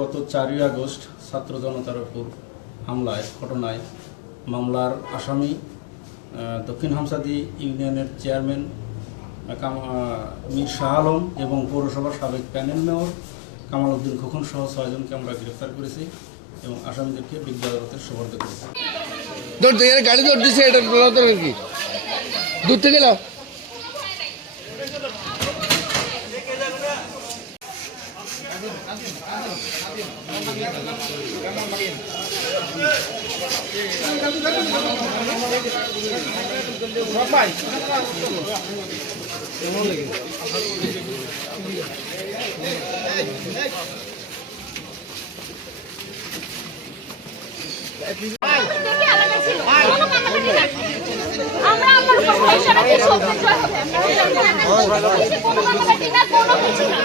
গত চারই আগস্ট ছাত্র জনতার উপর হামলায়, ঘটনায় মামলার আসামি দক্ষিণ হামসাদি ইউনিয়নের চেয়ারম্যান মীর শাহ আলম এবং পৌরসভার সাবেক প্যানেল মেয়র কামাল উদ্দিন খোকন সহ ছয়জনকে আমরা গ্রেফতার করেছি এবং আসামিদেরকে বিজ্ঞ আদালতে সোপর্দ করেছি। গাড়ি দৌড় দিছে এটা দূর থেকে আমরা আমার ভরসা রাখি সব জয় হবে আমরা কোনো কোনো কিছু না।